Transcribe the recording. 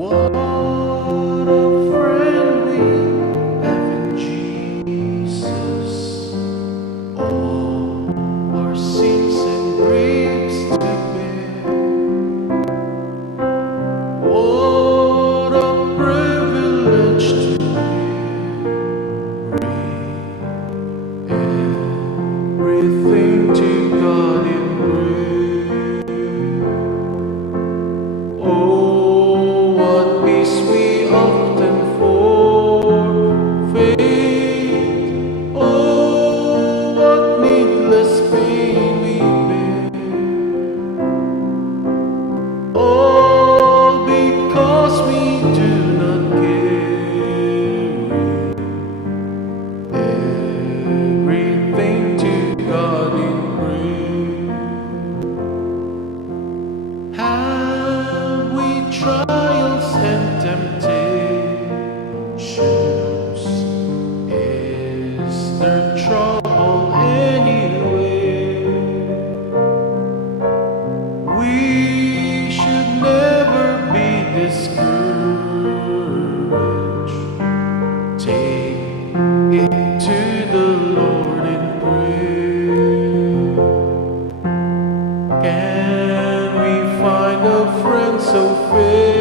What a friend we have in Jesus. All our sins and griefs to bear. What a privilege to carry everything to God in prayer. Oh, what peace we often forfeit. Oh, what needless pain we bear. All because we do not carry everything to God in prayer. Have we trials and temptations? Is there trouble anywhere? We should never be discouraged. Take it to the Lord in prayer. Can we find a friend so faithful?